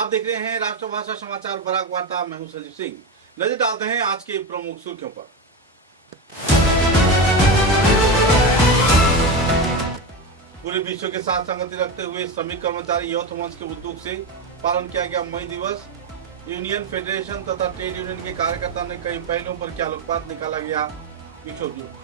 आप देख रहे हैं राष्ट्रभाषा समाचार बराक वार्ता। मैं हूं संजीव सिंह। नजर डालते हैं आज के प्रमुख सुर्खियों पर। पूरे विश्व के साथ संगति रखते हुए श्रमिक कर्मचारी यूथ मंच के उद्योग से पालन किया गया मई दिवस। यूनियन फेडरेशन तथा ट्रेड यूनियन के कार्यकर्ता ने कई पहलुओं पर किया आलोकपात, निकाला गया विक्षोभ जुलूस।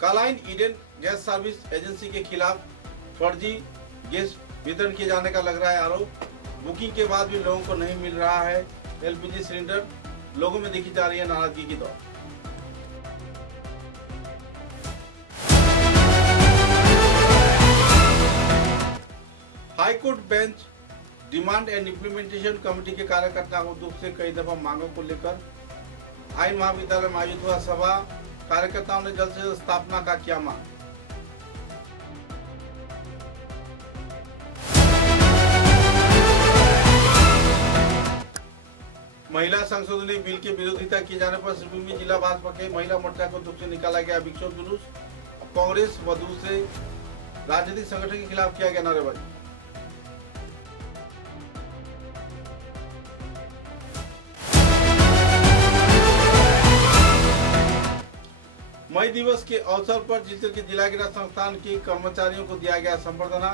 कालाइन ईडन गैस सर्विस एजेंसी के खिलाफ फर्जी गैस वितरण किए जाने का लग रहा है आरोप। बुकिंग के बाद भी लोगों को नहीं मिल रहा है एलपीजी सिलेंडर। लोगों में देखी जा रही है नाराजगी की दौड़। High court bench demand and implementation committee के कार्यकर्ताओं को दुख से कई दफा मांगों को लेकर आईन महाविद्यालय में आयोजित हुआ सभा। कार्यकर्ताओं ने जल्द से जल्द स्थापना का किया मांग। महिला संशोधनी बिल की विरोधिता किए जाने पर सिवनी जिला भाजपा के महिला मोर्चा को दुख से निकाला गया विक्षोभ जुलूस। कांग्रेस व दूसरे राजनीतिक संगठन के खिलाफ किया गया नारेबाजी। मई दिवस के अवसर पर जिले के जिला क्रीड़ा संस्थान के कर्मचारियों को दिया गया संबर्धना।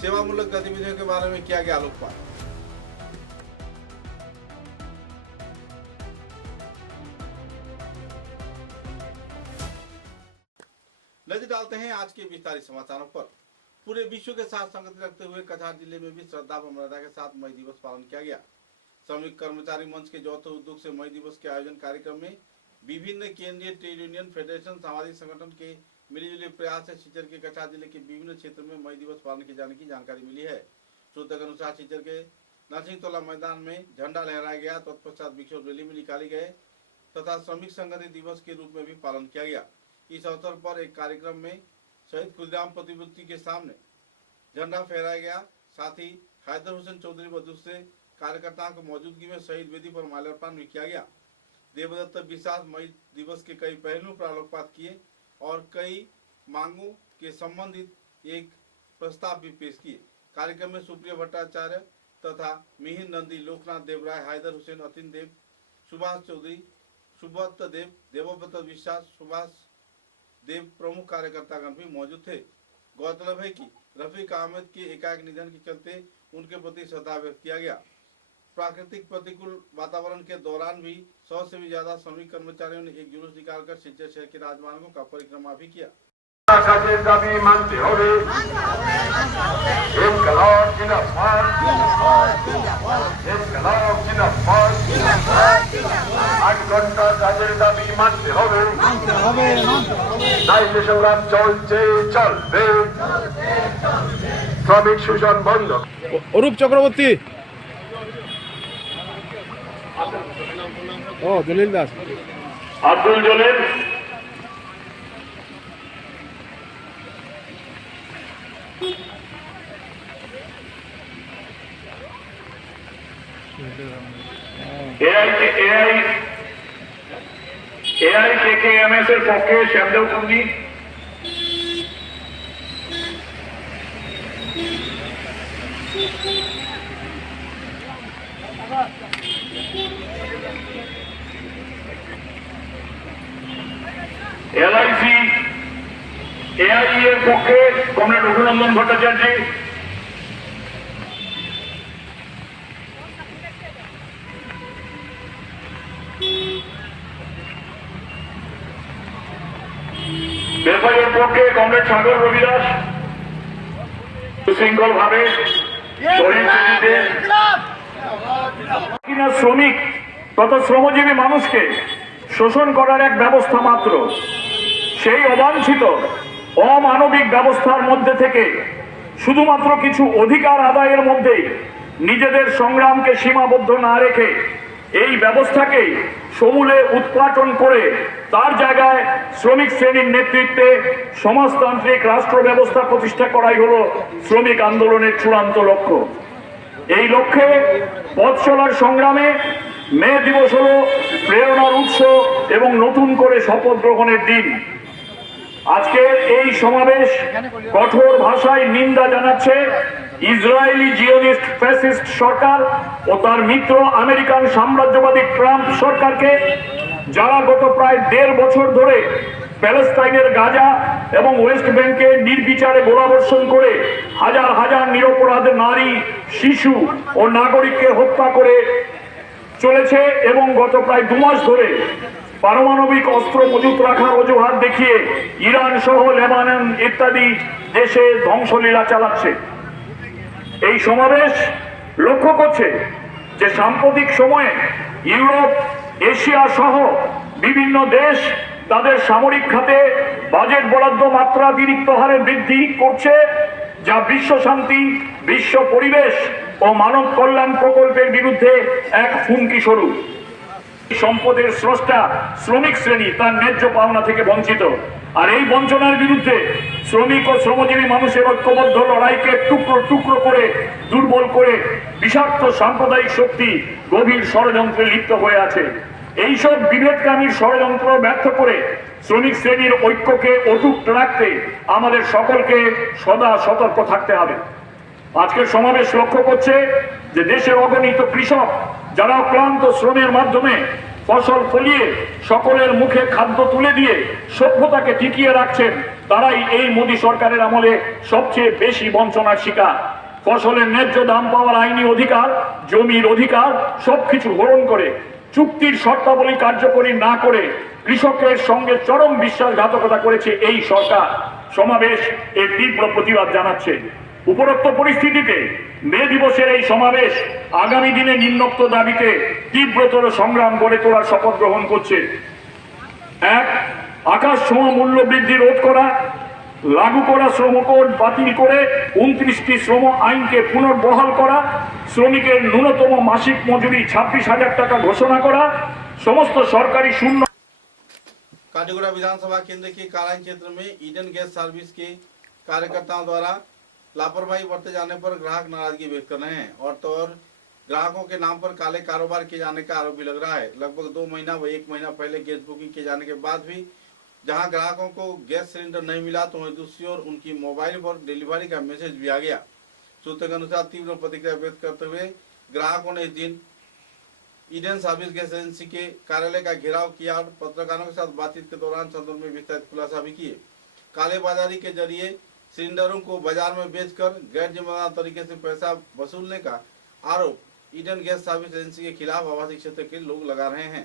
सेवामूलक गतिविधियों के बारे में किया गया आलोकपात। नजर डालते हैं आज के विस्तारित समाचारों पर। पूरे विश्व के साथ संगति रखते हुए कछार जिले में भी श्रद्धा व मर्यादा के साथ मई दिवस पालन किया गया। श्रमिक कर्मचारी मंच के यौथ उद्योग से मई दिवस के आयोजन कार्यक्रम में विभिन्न केंद्रीय ट्रेड यूनियन फेडरेशन सामाजिक संगठन के मिलीजुली प्रयास से सीचर के कछार जिले के विभिन्न क्षेत्र में मई दिवस पालन किए जाने की जानकारी मिली है। सूत्रों के अनुसार सीचर के नरसिंह तोला मैदान में झंडा लहराया गया, तत्पश्चात विक्षोभ रैली में निकाली गए तथा श्रमिक संगति दिवस के रूप में भी पालन किया गया। इस अवसर पर एक कार्यक्रम में शहीद खुदीराम प्रतिमूर्ति के सामने झंडा फहराया गया। साथ ही हैदर हुसैन चौधरी व दूसरे कार्यकर्ताओं की मौजूदगी में शहीद वेदी पर माल्यार्पण भी किया गया। देवदत्त विशास मई दिवस के कई पहलुओं पर आलोकपात किए और कई मांगों के संबंधित एक प्रस्ताव भी पेश किए। कार्यक्रम में सुप्रिया भट्टाचार्य तथा मिहिर नंदी, लोकनाथ देवराय, हैदर हुसैन, अतिन देव, सुभाष चौधरी, सुब्रत देव, देवव्रत विश्वास, सुभाष देव प्रमुख कार्यकर्तागण भी मौजूद थे। गौरतलब है कि रफीक अहमद के एकाएक निधन के चलते उनके प्रति श्रद्धा व्यक्त किया गया। प्राकृतिक प्रतिकूल वातावरण के दौरान भी 100 से भी ज्यादा श्रमिक कर्मचारियों ने एक जुलूस निकालकर सिलचर शहर के राजमार्गों का परिक्रमा भी किया। শ্রমিক শোষণ বন্ধ। অরূপ চক্রবর্তী, ও জলিল দাস, আব্দুল জলিল, এআইকেকেএমএস এর পক্ষে শ্যামদেব কুন্ডি, এলআইসি এআই এর পক্ষে কমরেড রঘুনন্দন ভট্টাচার্য, বেফাইয়ের পক্ষে কমরেড সাগর রবিদাস। সুশৃঙ্খল ভাবে শ্রমিক তথা শ্রমজীবী মানুষকে শোষণ করার এক ব্যবস্থা মাত্র, সেই অবাঞ্ছিত অমানবিক ব্যবস্থার মধ্যে থেকে শুধুমাত্র কিছু অধিকার আদায়ের মধ্যেই নিজেদের সংগ্রামকে সীমাবদ্ধ না রেখে এই ব্যবস্থাকে সমূলে উৎপাটন করে তার জায়গায় শ্রমিক শ্রেণীর নেতৃত্বে সমাজতান্ত্রিক রাষ্ট্র ব্যবস্থা প্রতিষ্ঠা করাই হলো শ্রমিক আন্দোলনের চূড়ান্ত লক্ষ্য। এই লক্ষ্যে পথ চলার সংগ্রামে মে দিবস হলো প্রেরণার উৎস, এবং নতুন করে শপথ গ্রহণের দিন। আজকের এই সমাবেশ কঠোর ভাষায় নিন্দা জানাচ্ছে ইসরায়েলি জিওনিস্ট ফ্যাসিস্ট সরকার ও তার মিত্র আমেরিকান সাম্রাজ্যবাদী ট্রাম্প সরকারকে, যারা গত প্রায় 1.5 বছর ধরে প্যালেস্তাইনের গাজা এবং ওয়েস্ট ব্যাংকে নির্বিচারে গোলাবর্ষণ করে হাজার হাজার নিরপরাধ নারী, শিশু ও নাগরিককে হত্যা করে চলেছে এবং গত প্রায় 2 মাস ধরে পারমাণবিক অস্ত্র মজুত রাখার অজুহাত দেখিয়ে ইরান সহ লেবানন ইত্যাদি দেশে ধ্বংসলীলা চালাচ্ছে। এই সমাবেশ লক্ষ্য করছে যে সাম্প্রতিক সময়ে ইউরোপ, এশিয়া সহ বিভিন্ন দেশ তাদের সামরিক খাতে বাজেট বরাদ্দ মাত্রাতিরিক্ত হারে বৃদ্ধি করছে, যা বিশ্ব শান্তি, বিশ্ব পরিবেশ ও মানব কল্যাণ প্রকল্পের বিরুদ্ধে এক হুমকি স্বরূপ। সম্পদের স্রষ্টা শ্রমিক শ্রেণী তার ন্যায্য পাওনা থেকে বঞ্চিত, আর এই বঞ্চনার বিরুদ্ধে শ্রমিক ও শ্রমজীবী মানুষের ঐক্যবদ্ধ লড়াইকে টুকরো টুকরো করে দুর্বল করে বিষাক্ত সাম্প্রদায়িক শক্তি গভীর ষড়যন্ত্রে লিপ্ত হয়ে আছে। এইসব বিভেদকামী ষড়যন্ত্র ব্যর্থ করে শ্রমিক শ্রেণীর ঐক্যকে অটুট রাখতে আমাদের সকলকে সদা সতর্ক থাকতে হবে। আজকের সমাবেশ লক্ষ্য করছে যে দেশের অগণিত কৃষক যারা ক্লান্ত শ্রমের মাধ্যমে ফসল ফলিয়ে সকলের মুখে খাদ্য তুলে দিয়ে সভ্যতাকে টিকিয়ে রাখছেন, তারাই এই মোদী সরকারের আমলে সবচেয়ে বেশি বঞ্চনার শিকার। ফসলের ন্যায্য দাম পাওয়ার আইনি অধিকার, জমির অধিকার সবকিছু হরণ করে চুক্তির শর্তাবলী কার্যকরী না করে কৃষকের সঙ্গে চরম বিশ্বাসঘাতকতা করেছে এই সরকার। সমাবেশ এর তীব্র প্রতিবাদ জানাচ্ছে। উপরোক্ত পরিস্থিতিতে মে দিবসের এই সমাবেশ আগামী দিনে নিম্নোক্ত দাবিতে তীব্রতর সংগ্রাম গড়ে তোলার শপথ গ্রহণ করছে। 1. আকাশ ছোঁয়া মূল্য বৃদ্ধি রোধ করা, লাগু করা শ্রমকোড বাতিল করে 29টি শ্রম আইনকে পুনর্বহাল করা, শ্রমিকের ন্যূনতম মাসিক মজুরি 26,000 টাকা ঘোষণা করা, সমস্ত সরকারি শূন্য। काटीगुड़ा विधानसभा केंद्र के कालाइन क्षेत्र में ईडन गैस सर्विस के कार्यकर्ताओं द्वारा लापरवाही बरते जाने पर ग्राहक नाराजगी व्यक्त कर रहे हैं और तो और ग्राहकों के नाम पर काले कारोबार किए जाने का आरोप भी लग रहा है। लगभग 2 महीना व 1 महीना पहले गैस बुकिंग किए जाने के बाद भी जहां ग्राहकों को गैस सिलेंडर नहीं मिला तो वहीं दूसरी ओर उनकी मोबाइल पर डिलीवरी का मैसेज भी आ गया। सूत्रों के अनुसार तीव्र प्रतिक्रिया व्यक्त करते हुए ग्राहकों ने इस दिन ईडन सर्विस गैस एजेंसी के कार्यालय का घेराव किया और पत्रकारों के साथ बातचीत के दौरान संदर्भ में विस्तारित खुलासा भी किए। कालेबाजारी के जरिए सिलेंडरों को बाजार में बेचकर गैर जिम्मेदार तरीके से पैसा वसूलने का आरोप ईडन गैस सर्विस एजेंसी के खिलाफ आवासीय क्षेत्र के लोग लगा रहे हैं।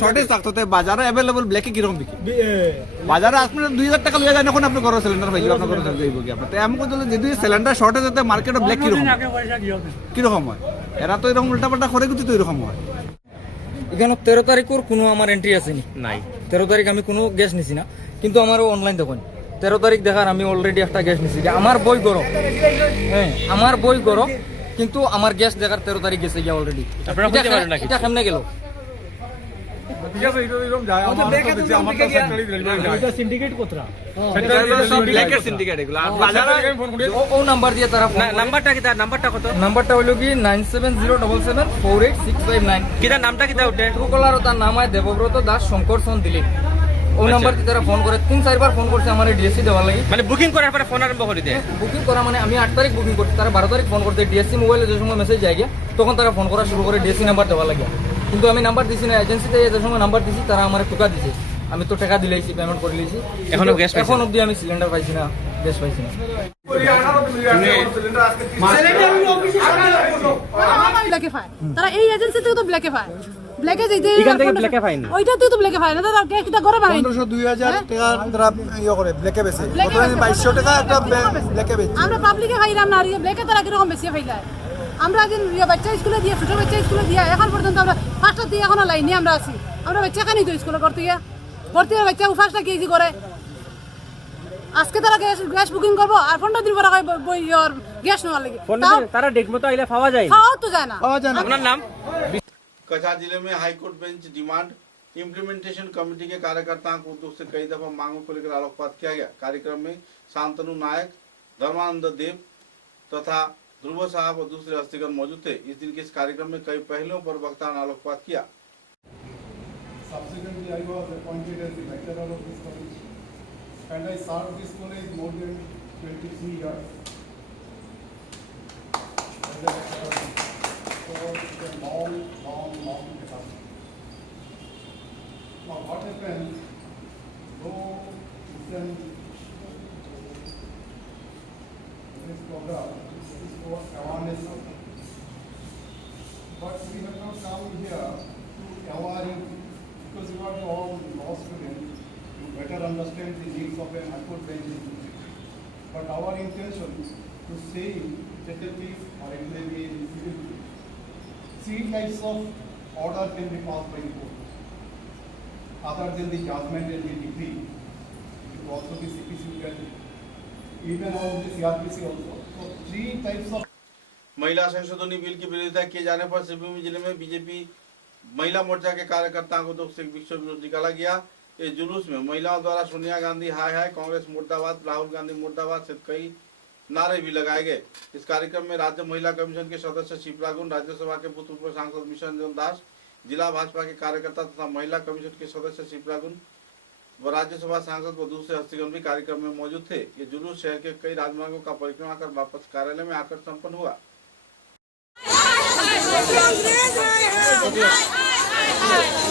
শর্টেজ থাকতো বাজারে অ্যাভেলেবল ব্ল্যাকে কিরকম বিক্রি বাজারে আপনার 2000 টাকা লয়ে যায়, এখন আপনি ঘর সিলিন্ডার পাইবেন, আপনার ঘর যাইব কি আপনার। এমন কথা যদি সিলিন্ডার শর্টেজ হতে মার্কেটে ব্ল্যাক কিরকম হয়, এরা তো এরকম উল্টাপাল্টা করে কিন্তু এরকম হয়। এখানে 13 তারিখের কোনো আমার এন্ট্রি আসেনি নাই। 13 তারিখ আমি কোনো গ্যাস নিছি না, কিন্তু আমার অনলাইন দেখুন 13 তারিখ দেখার আমি অলরেডি একটা গ্যাস নিছি। আমার বই গরম, হ্যাঁ আমার বই গরম, কিন্তু আমার গ্যাস দেখার 13 তারিখ গেছে গিয়া অলরেডি। এটা কেমনে গেল? নাম্বারটা হলো কি 9707748659। কিটা নামটা কিটা উঠে ট্রুকলার তার নাম হয় দেবব্রত দাস শঙ্কর সোন দিলীপ। ওই নাম্বার দিয়ে তারা ফোন করে 3-4 বার ফোন করছে আমার ডিএসসি দেওয়ার লাগে। মানে বুকিং করার পরে ফোন আরম্ভ করে দেয়। বুকিং করা মানে আমি 8 তারিখ বুকিং করছি, তারা 12 তারিখ ফোন করতে ডিএসসি মোবাইলে যে সময় মেসেজ যায় তখন তারা ফোন করা শুরু করে ডিএসসি নাম্বার দেওয়ার লাগে। কিন্তু আমি নাম্বার দিছি না, এজেন্সিতে যে সময় নাম্বার দিছি তারা আমার টাকা দিছে, আমি তো টাকা দিলেইছি, পেমেন্ট করে লিয়েছি। এখনো গ্যাস পাইছি, এখন অবধি আমি সিলিন্ডার পাইছি না, গ্যাস পাইছি না। তারা এই এজেন্সি থেকে তো ব্ল্যাকে পায়, ব্ল্যাকে যেতে এখান থেকে ব্ল্যাকে পায় না, ওইটা তুই তো ব্ল্যাকে পায় না। দাদা কিটা করে বানাই 1500-2000 টাকা তারা ইয়ে করে ব্ল্যাকে বেচে, 2200 টাকা একটা ব্ল্যাকে বেচে। আমরা পাবলিকে খাইলাম না, আর ব্ল্যাকে তারা কিরকম বেশি খাইলায়। আমরা দিন বাচ্চা স্কুলে দিয়ে, ছোট বাচ্চা স্কুলে দিয়ে এখন পর্যন্ত আমরা 5টা দিয়ে এখনো লাইনে আমরা আছি। আমরা বাচ্চা খানি তো স্কুলে করতে গিয়ে ভর্তি হয়ে বাচ্চা উপাসটা কেজি করে আজকে তারা গ্যাস বুকিং করবো আর 15 দিন পরে গ্যাস নেওয়ার লাগে তারা ডেট মতো আইলে পাওয়া যায় না। খাওয়া তো যায় না। আপনার नाम? कछार जिले में high court bench demand implementation committee के कार्यकर्ताओं को उद्योग से कई दफा मांगों को लेकर आलोकपात किया गया। कार्यक्रम में शांतनु नायक, धर्मानंद देव तथा ध्रुव साहब और दूसरे हस्तीगण मौजूद थे। इस दिन के इस कार्यक्रम में कई पहलुओं पर वक्ता ने आलोकपात किया। Subsequently, I was appointed as the lecturer of this college, and I served this college more than 23 years. As a lecturer, so it's a long time. Now, what happened? Though this program is for awareness, but we have not come here to aware. Because you are all law students, you better understand the needs of an high court bench. But our intention to say detectives or maybe civil, three types of order can be passed by the court. Other than the judgment and the decree, it will also be CPC, even on the CRPC also. So three types of महिला संशोधनी bill की विरोधिता किए जाने पर सिवनी जिले में BJP महिला मोर्चा के कार्यकर्ताओं को दुख से विक्षोभ जुलूस निकाला गया। इस जुलूस में महिलाओं द्वारा सोनिया गांधी हाय हाय, कांग्रेस मुर्दाबाद, राहुल गांधी मुर्दाबाद सहित कई नारे भी लगाए गए। इस कार्यक्रम में राज्य महिला कमीशन के सदस्य शिप्रा गुण, राज्यसभा के भूतपूर्व सांसद मिशन दास, जिला भाजपा के कार्यकर्ता तथा महिला कमीशन के सदस्य शिप्रा गुण व राज्यसभा सांसद व दूसरे हस्तीगण भी कार्यक्रम में मौजूद थे। ये जुलूस शहर के कई राजमार्गों का परिक्रमा कर वापस कार्यालय में आकर संपन्न हुआ।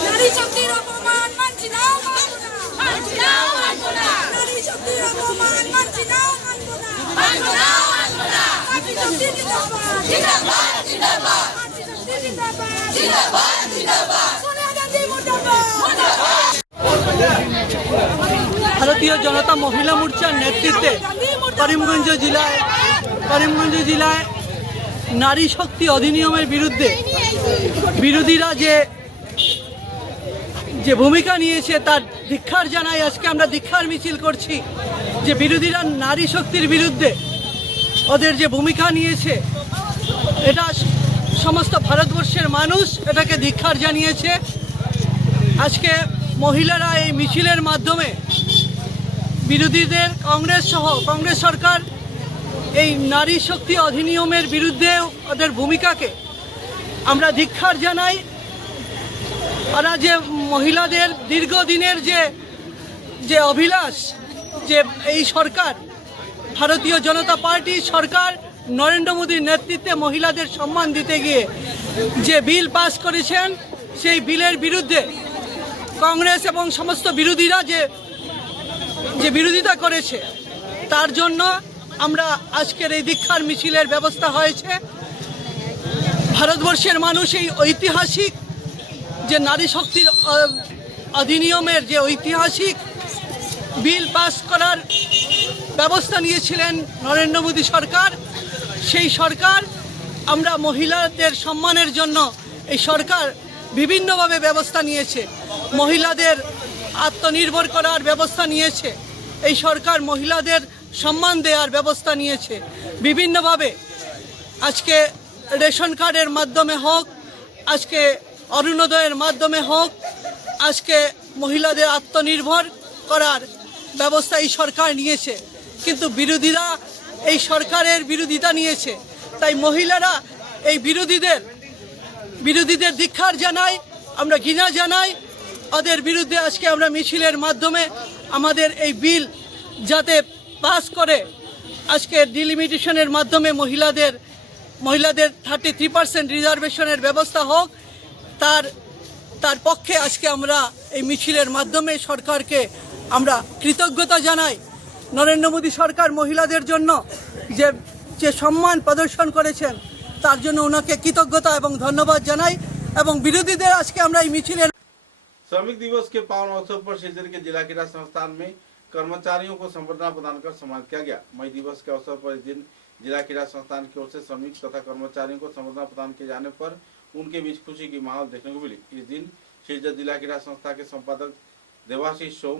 নারী শক্তির অপমান মানছি না, মানবো না। মানছি না, মানবো না। নারী শক্তির অপমান মানছি না, মানবো না। মানবো না, মানবো না। নারী শক্তি জিন্দাবাদ, জিন্দাবাদ, জিন্দাবাদ। নারী শক্তি জিন্দাবাদ, জিন্দাবাদ, জিন্দাবাদ। সোনিয়া গান্ধী মুর্দাবাদ, মুর্দাবাদ। ভারতীয় জনতা মহিলা মোর্চার নেতৃত্বে করিমগঞ্জ জেলায় নারী শক্তি অধিনিয়মের বিরুদ্ধে বিরোধীরা যে ভূমিকা নিয়েছে তার ধিক্কার জানাই। আজকে আমরা ধিক্কার মিছিল করছি যে বিরোধীরা নারী শক্তির বিরুদ্ধে ওদের যে ভূমিকা নিয়েছে, এটা সমস্ত ভারতবর্ষের মানুষ এটাকে ধিক্কার জানিয়েছে। আজকে মহিলারা এই মিছিলের মাধ্যমে বিরোধীদের কংগ্রেস সরকার এই নারী শক্তি অধিনিয়মের বিরুদ্ধে ওদের ভূমিকাকে আমরা ধিক্কার জানাই। ওরা যে মহিলাদের দীর্ঘদিনের যে অভিলাষ, যে এই সরকার ভারতীয় জনতা পার্টি সরকার নরেন্দ্র মোদীর নেতৃত্বে মহিলাদের সম্মান দিতে গিয়ে যে বিল পাস করেছেন, সেই বিলের বিরুদ্ধে কংগ্রেস এবং সমস্ত বিরোধীরা যে বিরোধিতা করেছে, তার জন্য আমরা আজকের এই ধিক্কার মিছিলের ব্যবস্থা হয়েছে। ভারতবর্ষের মানুষ এই ঐতিহাসিক যে নারী শক্তির অধিনিয়মের যে ঐতিহাসিক বিল পাস করার ব্যবস্থা নিয়েছিলেন নরেন্দ্র মোদী সরকার, সেই সরকার আমরা মহিলাদের সম্মানের জন্য এই সরকার বিভিন্নভাবে ব্যবস্থা নিয়েছে। মহিলাদের আত্মনির্ভর করার ব্যবস্থা নিয়েছে, এই সরকার মহিলাদের সম্মান দেওয়ার ব্যবস্থা নিয়েছে বিভিন্নভাবে। আজকে রেশন কার্ডের মাধ্যমে হোক, আজকে অরুণোদয়ের মাধ্যমে হোক, আজকে মহিলাদের আত্মনির্ভর করার ব্যবস্থা এই সরকার নিয়েছে। কিন্তু বিরোধীরা এই সরকারের বিরোধিতা নিয়েছে, তাই মহিলারা এই বিরোধীদের ধিক্কার জানায়, আমরা ঘৃণা জানাই ওদের বিরুদ্ধে। আজকে আমরা মিছিলের মাধ্যমে আমাদের এই বিল যাতে পাস করে, আজকে ডিলিমিটেশনের মাধ্যমে মহিলাদের 33% রিজার্ভেশনের ব্যবস্থা হোক, তার পক্ষে আজকে আমরা এই মিছিলের মাধ্যমে সরকারকে আমরা কৃতজ্ঞতা জানাই। নরেন্দ্র মোদী সরকার মহিলাদের জন্য যে সম্মান প্রদর্শন করেছেন, তার জন্য ওনাকে কৃতজ্ঞতা এবং ধন্যবাদ জানাই। এবং বিরোধীদের আজকে আমরা এই মিছিলের श्रमिक दिवस के पावन अवसर पर शिवचर के जिला क्रीड़ा संस्थान में कर्मचारियों को संबर्धना प्रदान कर सम्मानित किया गया। मई दिवस के अवसर पर इस दिन जिला क्रीड़ा संस्थान की ओर से श्रमिक तथा कर्मचारियों को संबर्धना प्रदान किए जाने पर उनके बीच खुशी की माहौल देखने को मिली। इस दिन शिवचर जिला क्रीड़ा संस्था के संपादक देवाशीष सोम,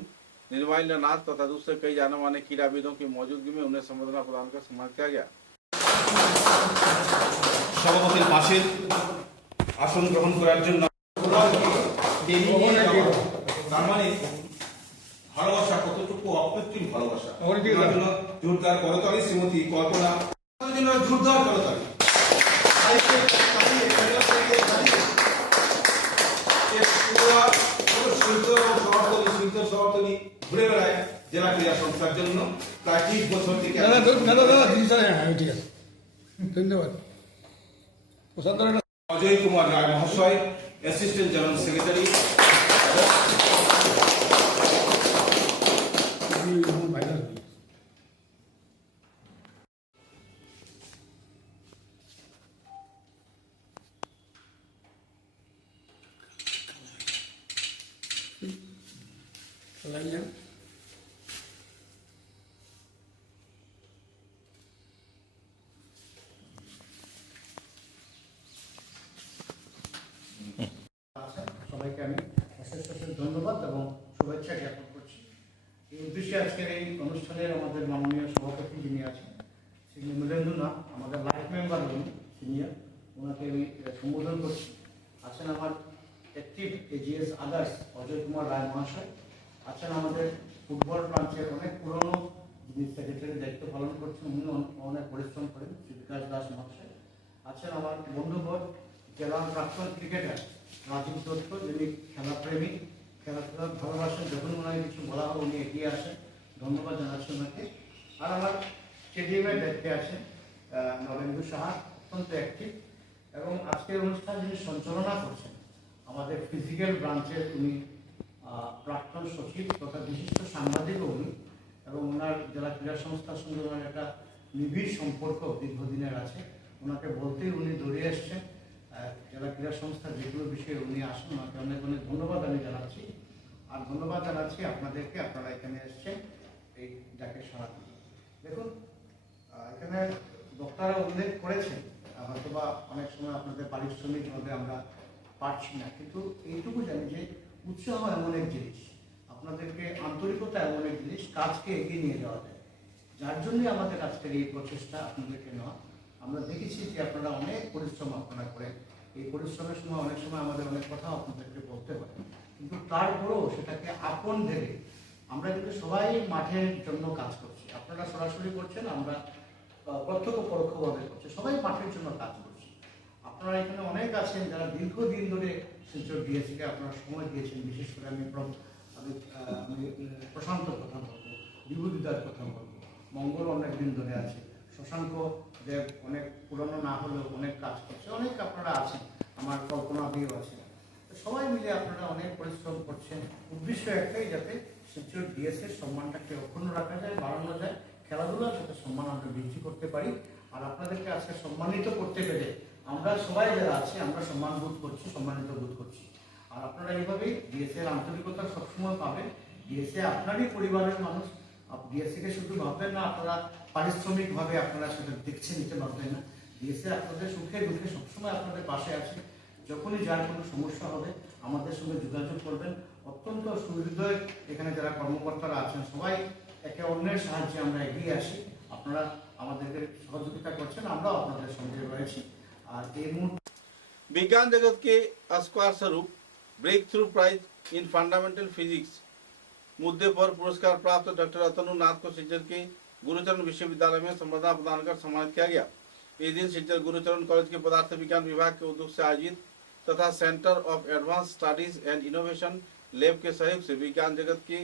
निर्माल्य नाथ तथा दूसरे कई जाने माने क्रीड़ाविदों की मौजूदगी में उन्हें संबर्धना प्रदान कर सम्मानित किया गया। সভাপতির পাশে আসন গ্রহণ করার জন্য তার মানে ভালোবাসা কতটুকু অকৃত্রিম ভালোবাসা জোরদার করতালি শ্রীমতী কল্পনা জোরদার করতালি ঘুরে বেড়ায় জেলা ক্রীড়া সংস্থার জন্য প্রায় 30 বছর থেকে। ধন্যবাদ। অজয় কুমার রায় মহাশয়, অ্যাসিস্ট্যান্ট জেনারেল সেক্রেটারি। সবাইকে আমি অশেষ ধন্যবাদ এবং শুভেচ্ছা জ্ঞাপন করছি। এই উদ্দেশ্যে আজকের এই অনুষ্ঠানের আমাদের মাননীয় সভাপতি যিনি আছেন শ্রী নীলেন্দুনাথ, আমাদের লাইফ মেম্বার উনি সিনিয়র, ওনাকে আমি সম্বোধন করছি। আছেন আমার active AGS others Ajay Kumar Roy মহাশয়, আছেন আমাদের ফুটবল ব্রাঞ্চের অনেক পুরনো যিনি সেক্রেটারি দায়িত্ব পালন করছেন, উনি অনেক পরিশ্রম করেন শ্রী বিকাশ দাস মহাশয়, আছেন আমার বন্ধুবর জেলার প্রাক্তন ক্রিকেটার রাজীব দত্ত, যিনি খেলাপ্রেমী, খেলাধুলা ভালোবাসেন, যখন ওনাকে কিছু বলা হয় উনি এগিয়ে আসেন, ধন্যবাদ জানাচ্ছি ওনাকে। আর আমার স্টেডিয়ামের দায়িত্বে আছেন নবেন্দু সাহা, অত্যন্ত অ্যাক্টিভ, এবং আজকের অনুষ্ঠান যিনি সঞ্চালনা করছেন আমাদের ফিজিক্যাল ব্রাঞ্চের উনি প্রাক্তন সচিব তথা বিশিষ্ট সাংবাদিকও উনি, এবং ওনার জেলা ক্রীড়া সংস্থার সঙ্গে ওনার একটা নিবিড় সম্পর্ক দীর্ঘদিনের আছে, ওনাকে বলতেই উনি দৌড়ে এসছেন। জেলা ক্রীড়া সংস্থার যেগুলো বিষয়ে উনি আসেন, ওনাকে অনেক অনেক ধন্যবাদ আমি জানাচ্ছি। আর ধন্যবাদ জানাচ্ছি আপনাদেরকে, আপনারা এখানে এসছেন এই ডাকে সাড়া দিয়ে। দেখুন, এখানে বক্তারা উল্লেখ করেছেন হয়তোবা অনেক সময় আপনাদের পারিশ্রমিকভাবে আমরা পারছি না, কিন্তু এইটুকু জানি যে উৎসাহ এমন এক জিনিস, আপনাদেরকে আন্তরিকতা এমন এক জিনিস, কাজকে এগিয়ে নিয়ে যাওয়া যায়, যার জন্যই আমাদের আজকের এই প্রচেষ্টা আপনাদেরকে নেওয়া। আমরা দেখেছি যে আপনারা অনেক পরিশ্রম আপনারা করেন, এই পরিশ্রমের সময় অনেক সময় আমাদের অনেক কথা আপনাদেরকে বলতে হয়, কিন্তু তারপরেও সেটাকে আপন ভেবে আমরা কিন্তু সবাই মাঠের জন্য কাজ করছি। আপনারা সরাসরি করছেন, আমরা প্রত্যক্ষ পরোক্ষভাবে করছি, সবাই মাঠের জন্য কাজ করছি। আপনারা এখানে অনেক আছেন যারা দীর্ঘদিন ধরে শিলচর ডিএসিকে আপনারা সময় দিয়েছেন, বিশেষ করে আমি প্রশান্তর কথা বলবো, বিভূতিদার কথা বলবো, মঙ্গল অনেক দিন ধরে আছে, শশাঙ্ক দেব অনেক পুরনো না হলেও অনেক কাজ করছে, অনেক আপনারা আছেন, আমার কল্পনা দিয়েও আছেন, সবাই মিলে আপনারা অনেক পরিশ্রম করছেন। উদ্দেশ্য একটাই, যাতে শিলচর ডিএসের সম্মানটাকে অক্ষুণ্ণ রাখা যায়, বাড়ানো যায়, খেলাধুলার সাথে সম্মান আমরা বৃদ্ধি করতে পারি। আর আপনাদেরকে আজকে সম্মানিত করতে পেরে আমরা সবাই যারা আছি আমরা সম্মান বোধ করছি, সম্মানিত বোধ করছি। আর আপনারা এইভাবেই ডিএসের আন্তরিকতা সবসময় পাবেন। ডিএসএ আপনারই পরিবারের মানুষ, ডিএসসিকে শুধু ভাববেন না আপনারা পারিশ্রমিকভাবে আপনারা সেটা দেখছেন, এটা ভাববেন না। ডিএসএ আপনাদের সুখে দুঃখে সবসময় আপনাদের পাশে আছে। যখনই যার কোনো সমস্যা হবে আমাদের সঙ্গে যোগাযোগ করবেন। অত্যন্ত সুহৃদয় এখানে যারা কর্মকর্তারা আছেন সবাই একে অন্যের সাহায্যে আমরা এগিয়ে আসি। আপনারা আমাদেরকে সহযোগিতা করছেন, আমরাও আপনাদের সঙ্গে রয়েছি। আর এই মুহূর্তে विज्ञान जगत के अस्क्वार स्वरूप breakthrough prize in fundamental physics मुद्दे पर पुरस्कार प्राप्त डॉक्टर अतनु नाथ को सिलचर के गुरुचरण विश्वविद्यालय में संबर्धना प्रदान कर सम्मानित किया गया। इस दिन सिलचर गुरुचरण कॉलेज के पदार्थ विज्ञान विभाग के उद्योग से आयोजित तथा centre of advance studies and innovation lab के सहयोग से विज्ञान जगत के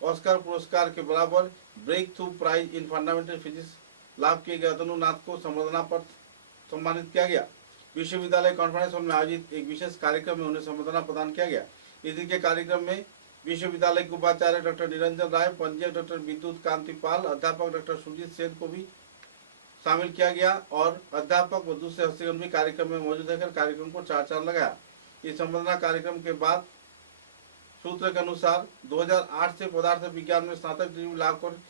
ऑस्कर पुरस्कार के बराबर breakthrough prize in fundamental physics लाभ किए गए अतनु नाथ को संबर्धना पर सम्मानित किया गया। विश्वविद्यालय कॉन्फ्रेंस हॉल में आयोजित एक विशेष कार्यक्रम में उन्हें संबर्धना प्रदान किया गया। इस दिन के कार्यक्रम में विश्वविद्यालय के उपाचार्य डॉक्टर निरंजन राय, पंजीयक डॉक्टर विद्युत कांति पाल, अध्यापक डॉक्टर सुजीत सेन को भी शामिल किया गया और अध्यापक व दूसरे हस्तीगण भी कार्यक्रम में मौजूद रहकर कार्यक्रम को चार लगाया। इस संबर्धना कार्यक्रम के बाद सूत्र के अनुसार 2008 से पदार्थ विज्ञान में स्नातक डिग्री लाकर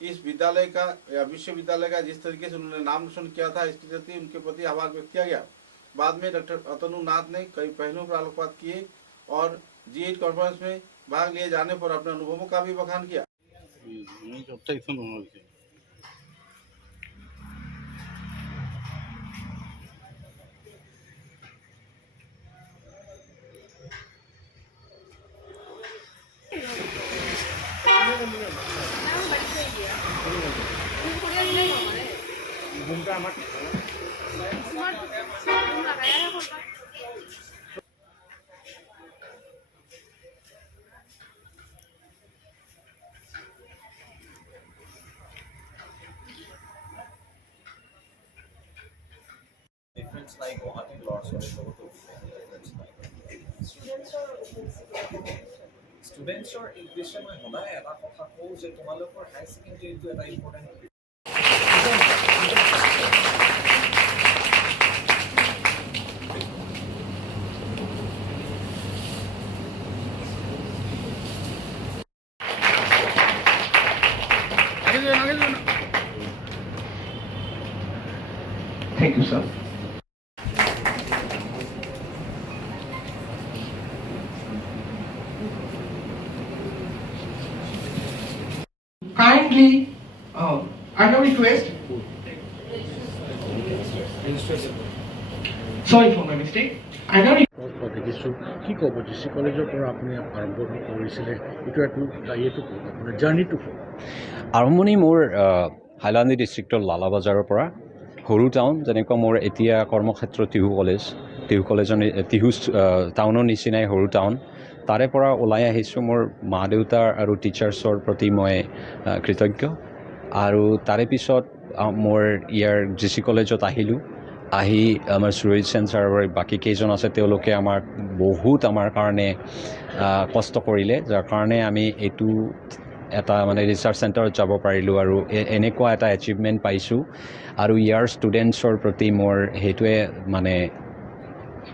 इस विद्यालय का या विश्वविद्यालय का जिस तरीके से उन्होंने नाम रोशन किया था, इसके प्रति उनके प्रति आभार व्यक्त किया गया। बाद में डॉक्टर अतनु नाथ ने कई पहलुओं पर आलोकपात किए और G8 कॉन्फ्रेंस में भाग लिए जाने पर अपने अनुभवों का भी बखान किया। Difference like Guwahati lots of students or English মই শুনাই এটা কথা কওঁ যে তোমালোকৰ হাই সেকেন্ডাৰীটো এটা important Thank you, sir. Kindly, I now request. Sorry for my mistake. I now দেখিছোঁ কি ক'ব ডিচি কলেজৰ পৰা আপুনি আৰম্ভ কৰিছিলে এইটো আপোনাৰ জাৰ্ণিটো আৰম্ভণি মোৰ হাইলাকান্দি ডিষ্ট্ৰিক্টৰ লালাবাজাৰৰ পৰা সৰু টাউন যেনেকুৱা মোৰ এতিয়া কৰ্মক্ষেত্ৰ টিহু কলেজৰ টিহু টাউনৰ নিচিনাই সৰু টাউন তাৰে পৰা ওলাই আহিছোঁ মোৰ মা দেউতা আৰু টিচাৰ্ছৰ প্ৰতি মই কৃতজ্ঞ আৰু তাৰে পিছত মোৰ ইয়াৰ জিচি কলেজত আহিলোঁ আহি আমাৰ সুৰজ সেন ছাৰ আৰু বাকী কেইজন আছে তেওঁলোকে আমাক বহুত আমাৰ কাৰণে কষ্ট কৰিলে যাৰ কাৰণে আমি এইটো এটা মানে ৰিচাৰ্চ চেণ্টাৰত যাব পাৰিলোঁ আৰু এনেকুৱা এটা এচিভমেণ্ট পাইছোঁ আৰু ইয়াৰ ষ্টুডেণ্টছৰ প্ৰতি মোৰ সেইটোৱে মানে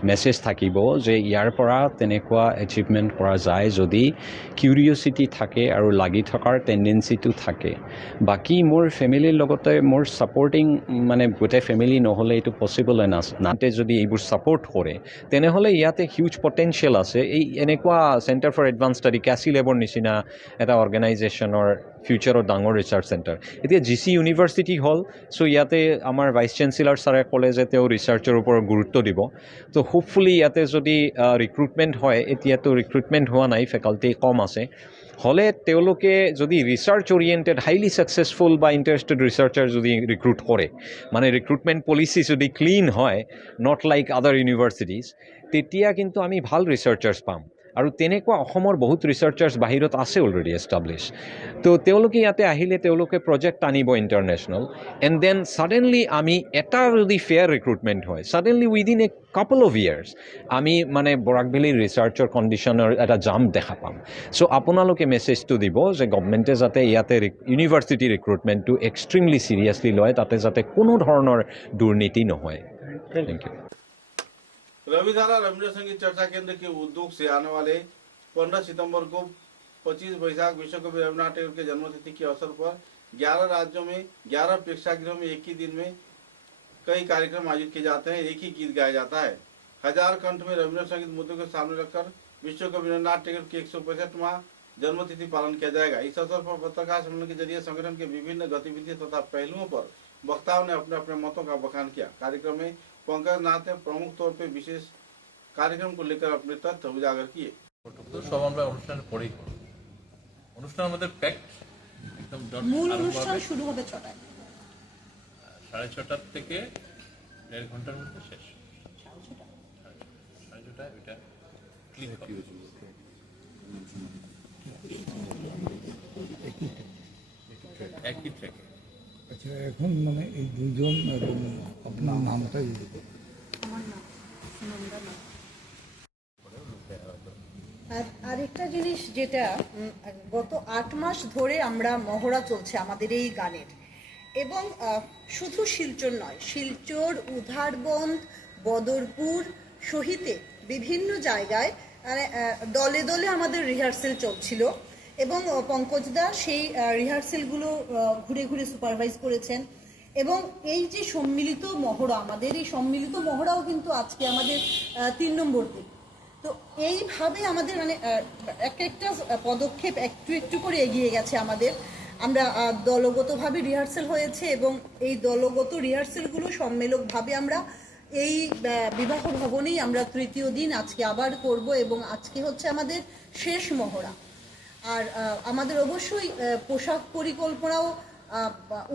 মেছেজ থাকিব যে ইয়াৰ পৰা তেনেকুৱা এচিভমেণ্ট কৰা যায় যদি কিউৰিয়চিটি থাকে আৰু লাগি থকাৰ টেণ্ডেঞ্চিটো থাকে বাকী মোৰ ফেমিলিৰ লগতে মোৰ ছাপৰ্টিং মানে গোটেই ফেমিলি নহ'লে এইটো পচিবল নাতে যদি এইবোৰ ছাপৰ্ট কৰে তেনেহ'লে ইয়াতে হিউজ পটেঞ্চিয়েল আছে এই এনেকুৱা চেণ্টাৰ ফৰ এডভান্স ষ্টাডি কেচি লেবৰ নিচিনা এটা অৰ্গেনাইজেশ্যনৰ ফিউচাৰৰ ডাঙৰ ৰিচাৰ্চ চেণ্টাৰ এতিয়া জি চি ইউনিভাৰ্চিটি হ'ল চ' ইয়াতে আমাৰ ভাইচ চেঞ্চেলাৰ ছাৰে ক'লে যে তেওঁ ৰিচাৰ্চৰ ওপৰত গুৰুত্ব দিব তো হোপফুলি ইয়াতে যদি ৰিক্ৰুটমেণ্ট হয় এতিয়াতো ৰিক্ৰুটমেণ্ট হোৱা নাই ফেকাল্টি কম আছে হ'লে তেওঁলোকে যদি ৰিচাৰ্চ অৰিয়েণ্টেড হাইলি ছাকচেছফুল বা ইণ্টাৰেষ্টেড ৰিচাৰ্চাৰ যদি ৰিক্ৰুট কৰে মানে ৰিক্ৰুটমেণ্ট পলিচি যদি ক্লিন হয় নট লাইক আদাৰ ইউনিভাৰ্চিটিজ তেতিয়া কিন্তু আমি ভাল ৰিচাৰ্চাৰ্ছ পাম আৰু তেনেকুৱা অসমৰ বহুত ৰিচাৰ্চাৰ্ছ বাহিৰত আছে অলৰেডি এষ্টাব্লিছ তো তেওঁলোকে ইয়াতে আহিলে তেওঁলোকে প্ৰজেক্ট আনিব ইণ্টাৰনেশ্যনেল এণ্ড দেন ছাডেনলি আমি এটা যদি ফেয়াৰ ৰিক্ৰুটমেণ্ট হয় suddenly within a couple of years আমি মানে বৰাক ভেলীৰ ৰিচাৰ্চৰ কণ্ডিশ্যনৰ এটা জাম্প দেখা পাম চ' আপোনালোকে মেছেজটো দিব যে গভমেণ্টে যাতে ইয়াতে ইউনিভাৰ্চিটি ৰিক্ৰুটমেণ্টটো এক্সট্ৰিমলি ছিৰিয়াছলি লয় তাতে যাতে কোনো ধৰণৰ দুৰ্নীতি নহয় থেংক ইউ रविधारा रविंद्र संगीत चर्चा केंद्र के उद्योग से आने वाले 15 सितंबर को 25 वैशाख विश्वकवि रविन्द्रनाथ टैगोर के जन्मतिथि के अवसर पर 11 राज्यों में 11 प्रेक्षागृहों में एक ही दिन में कई कार्यक्रम आयोजित किए जाते हैं एक ही गीत गाया जाता है हजार कंठ में रविंद्र संगीत मुद्दों के सामने रखकर विश्वकवि रविन्द्रनाथ टैगोर की 165वां जन्मतिथि पालन किया जाएगा इस अवसर पर पत्रकार सम्मेलन के जरिए संगठन के विभिन्न गतिविधियों तथा पहलुओं पर वक्ताओं ने अपने अपने मतों का बखान किया कार्यक्रम में पंकज नाथ ने प्रमुख तौर पे विशेष कार्यक्रम को लेकर अपने तथ्य उजागर किए সব আমরা অনুষ্ঠানের পরেই করব অনুষ্ঠান আমাদের প্যাক্ট একদম মূল অনুষ্ঠান শুরু হবে 6টায় 6:30 থেকে 1.5 ঘন্টার মধ্যে শেষ 6:30 এটা ক্লিন করা একই থেকে আচ্ছা এখন মানে এই দুজন আপনার নামটা আমার নাম সুনন্দা নাথ। আরেকটা জিনিস যেটা গত 8 মাস ধরে আমরা মহড়া চলছে আমাদের এই গানের এবং শুধু শিলচর নয় শিলচর উধারবন্দ বদরপুর সহিতে বিভিন্ন জায়গায় দলে দলে আমাদের রিহার্সেল চলছিল এবং পঙ্কজদা সেই রিহার্সেলগুলো ঘুরে ঘুরে সুপারভাইজ করেছেন এবং এই যে সম্মিলিত মহড়া আমাদের এই সম্মিলিত মহড়াও কিন্তু আজকে আমাদের 3 নম্বর দিন তো তো এইভাবে আমাদের মানে এক একটা পদক্ষেপ একটু একটু করে এগিয়ে গেছে আমাদের। আমরা দলগতভাবে রিহার্সেল হয়েছে এবং এই দলগত রিহার্সেলগুলো সম্মেলকভাবে আমরা এই বিবাহ ভবনেই আমরা তৃতীয় দিন আজকে আবার করব এবং আজকে হচ্ছে আমাদের শেষ মহড়া। আর আমাদের অবশ্যই পোশাক পরিকল্পনাও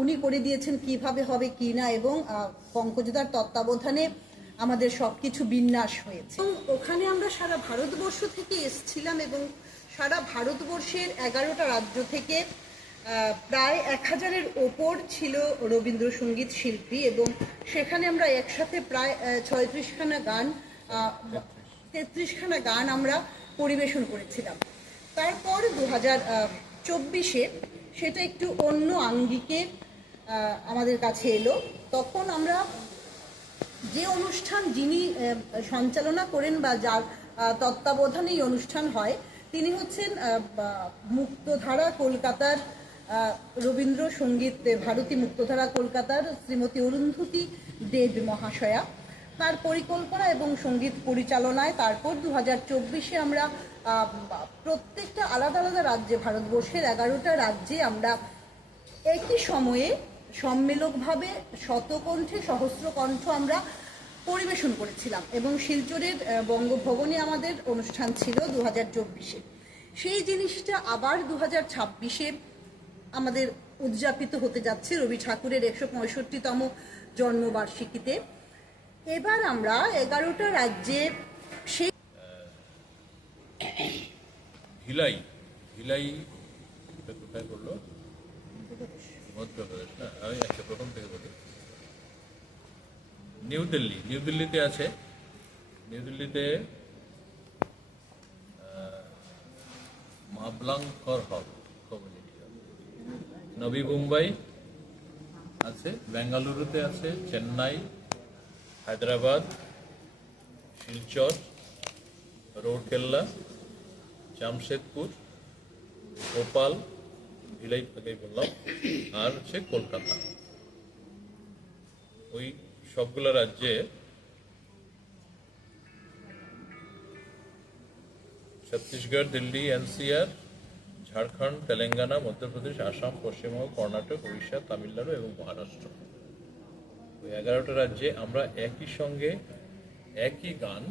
উনি করে দিয়েছেন কিভাবে হবে কি না, এবং পঙ্কজদার তত্ত্বাবধানে আমাদের সব কিছু বিন্যাস হয়েছে। ওখানে আমরা সারা ভারতবর্ষ থেকে এসেছিলাম এবং সারা ভারতবর্ষের 11টা রাজ্য থেকে প্রায় 1000-এর ওপর ছিল রবীন্দ্রসঙ্গীত শিল্পী এবং সেখানে আমরা একসাথে প্রায় 36খানা গান 33খানা গান আমরা পরিবেশন করেছিলাম। তারপর 2024-এ সেটা একটু অন্য আঙ্গিকে আমাদের কাছে এলো। তখন আমরা যে অনুষ্ঠান যিনি সঞ্চালনা করেন বা যার তত্ত্বাবধানে এই অনুষ্ঠান হয় তিনি হচ্ছেন মুক্তধারা কলকাতার রবীন্দ্রসঙ্গীত ভারতী মুক্তধারা কলকাতার শ্রীমতী অরুন্ধতী দেব মহাশয়া। তার পরিকল্পনা এবং সঙ্গীত পরিচালনায় তারপর 2024-এ আমরা প্রত্যেকটা আলাদা আলাদা রাজ্যে, ভারতবর্ষের 11টা রাজ্যে আমরা একই সময়ে সম্মেলকভাবে শতকণ্ঠে সহস্রকণ্ঠ আমরা পরিবেশন করেছিলাম এবং শিলচরের বঙ্গভবনে আমাদের অনুষ্ঠান ছিল 2024-এ। সেই জিনিসটা আবার 2026-এ আমাদের উদযাপিত হতে যাচ্ছে রবি ঠাকুরের 165তম জন্মবার্ষিকীতে। এবার আমরা 11টা রাজ্যে সেই ভিলাই কোথায় করলো? মধ্যপ্রদেশ না, আমি একটা প্রথম থেকে বলি। নিউ দিল্লিতে আছে। নিউ দিল্লিতে মাবলাঙ্কর হল কমিউনিটি হল। নবী মুম্বাই আছে, বেঙ্গালুরুতে আছে, চেন্নাই, হায়দ্রাবাদ, শিলচর, রৌরকেল্লা, জামশেদপুর, ভোপাল, ভিলাই আগেই বললাম, আর হচ্ছে কলকাতা। ওই সবগুলো রাজ্যে ছত্তিশগড়, দিল্লি, এনসিআর, ঝাড়খণ্ড, তেলেঙ্গানা, মধ্যপ্রদেশ, আসাম, পশ্চিমবঙ্গ, কর্ণাটক, উড়িষ্যা, তামিলনাড়ু এবং মহারাষ্ট্র। ওই 11টা রাজ্যে আমরা একই সঙ্গে একই গান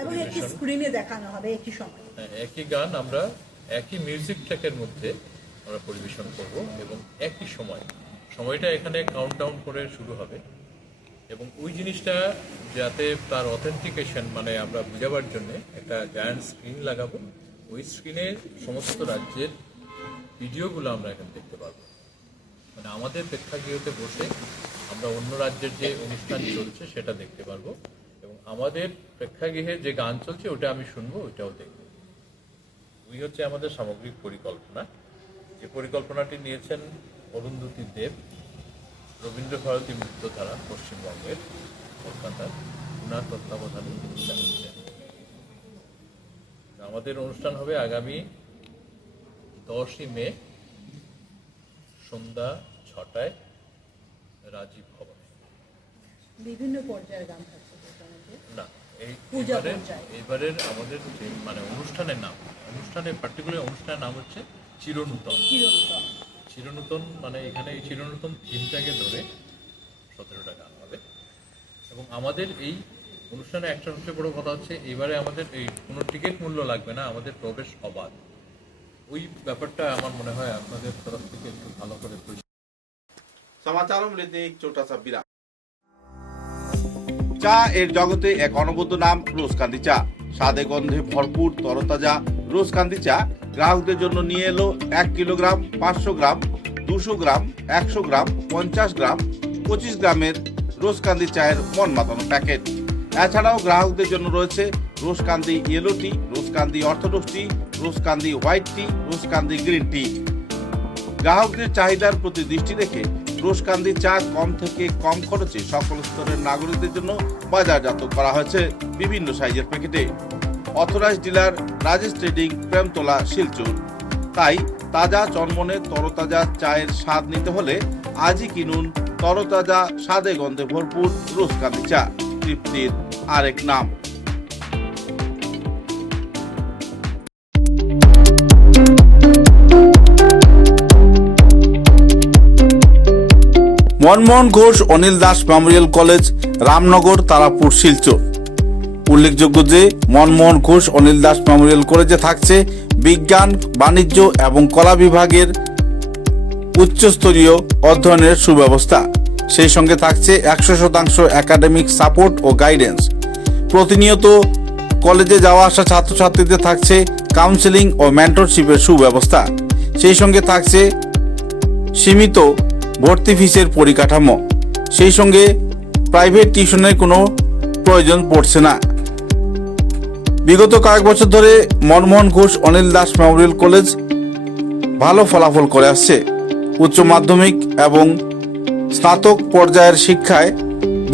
এবং একই স্ক্রিনে দেখানো হবে একই সময়। একই গান আমরা একই মিউজিক ট্র্যাকের মধ্যে আমরা পরিবেশন করব এবং একই সময়টা এখানে কাউন্টডাউন করে শুরু হবে এবং ওই জিনিসটা যাতে তার অথেন্টিকেশন মানে আমরা বোঝাবার জন্য একটা জায়ান্ট স্ক্রিন লাগাবো। ওই স্ক্রিনে সমস্ত রাজ্যের ভিডিওগুলো আমরা এখানে দেখতে পারবো। মানে আমাদের প্রেক্ষাগৃহতে বসে আমরা অন্য রাজ্যের যে অনুষ্ঠান চলছে সেটা দেখতে পারবো এবং আমাদের প্রেক্ষাগৃহে যে গান চলছে ওটা আমি শুনবো, ওইটাও দেখবো। ওই হচ্ছে আমাদের সামগ্রিক পরিকল্পনা। যে পরিকল্পনাটি নিয়েছেন অরুন্ধতী দেব, রবীন্দ্রভারতী মুক্তধারা পশ্চিমবঙ্গের কলকাতার, ওনার তত্ত্বাবধানে অনুষ্ঠান হচ্ছে। আমাদের অনুষ্ঠান হবে আগামী 10ই মে সন্ধ্যা 6টায় রাজীব ভবনে। বিভিন্ন পর্যায়ের গান থাকছে না, এইবারের আমাদের যে মানে অনুষ্ঠানের পার্টিকুলার অনুষ্ঠানের নাম হচ্ছে চিরনূতন। মানে এখানে এই চিরনূতন থিমটাকে ধরে 17টা গান হবে এবং আমাদের এই অনুষ্ঠানে একটা সবচেয়ে বড় কথা হচ্ছে এবারে আমাদের এই কোনো টিকিট মূল্য লাগবে না, আমাদের প্রবেশ অবাধ। ওই ব্যাপারটা আমার মনে হয় আপনাদের তরফ থেকে একটু ভালো করে। समाचारों में लेते हैं एक छोटा सा विराम। চা এর জগতে এক অনবদ্য নাম রোজকান্দি চা। স্বাদে গন্ধে ভরপুর তরতাজা রোজকান্দি চা গ্রাহকদের জন্য নিয়ে এলো 1 কিলোগ্রাম, 500 গ্রাম, 200 গ্রাম, 100 গ্রাম, 50 গ্রাম, 25 গ্রামের রোজকান্দি চায়ের মন মাতানো প্যাকেট। এছাড়াও গ্রাহকদের জন্য রয়েছে রোজকান্দি ইয়েলো টি, রোজকান্দি অর্থোডক্স টি, রোজকান্দি হোয়াইট টি, রোজকান্দি গ্রিন টি। গ্রাহকদের চাহিদার প্রতি দৃষ্টি রেখে রোজকান্দি চা কম থেকে কম খরচে সকল স্তরের নাগরিকদের জন্য বাজারজাত করা হয়েছে বিভিন্ন সাইজের প্যাকেটে। Authorize dealer Rajesh trading, Premtala, Silchar. তাই তাজা চনমনে তরতাজা চায়ের স্বাদ নিতে হলে আজই কিনুন তরতাজা স্বাদে গন্ধে ভরপুর রোজকান্দি চা, তৃপ্তির আরেক নাম। Manmohan Ghosh Anil Das memorial college, Ramnagar, Tarapur, Silchar. উল্লেখযোগ্য যে মনমোহন ঘোষ অনিল দাস মেমোরিয়াল কলেজে থাকছে বিজ্ঞান, বাণিজ্য এবং কলা বিভাগের উচ্চস্তরীয় অধ্যয়নের সুব্যবস্থা। সেই সঙ্গে থাকছে 100% একাডেমিক সাপোর্ট ও গাইডেন্স। প্রতিনিয়ত কলেজে যাওয়া আসা ছাত্রছাত্রীদের থাকছে কাউন্সেলিং ও মেন্টরশিপের সুব্যবস্থা। সেই সঙ্গে থাকছে সীমিত ভর্তি ফিসের পরিকাঠামো। সেই সঙ্গে প্রাইভেট টিউশনের কোনো প্রয়োজন পড়ছে না। বিগত কয়েক বছর ধরে মনমোহন ঘোষ অনিল দাস মেমোরিয়াল কলেজ ভালো ফলাফল করে আসছে। উচ্চ মাধ্যমিক এবং স্নাতক পর্যায়ের শিক্ষায়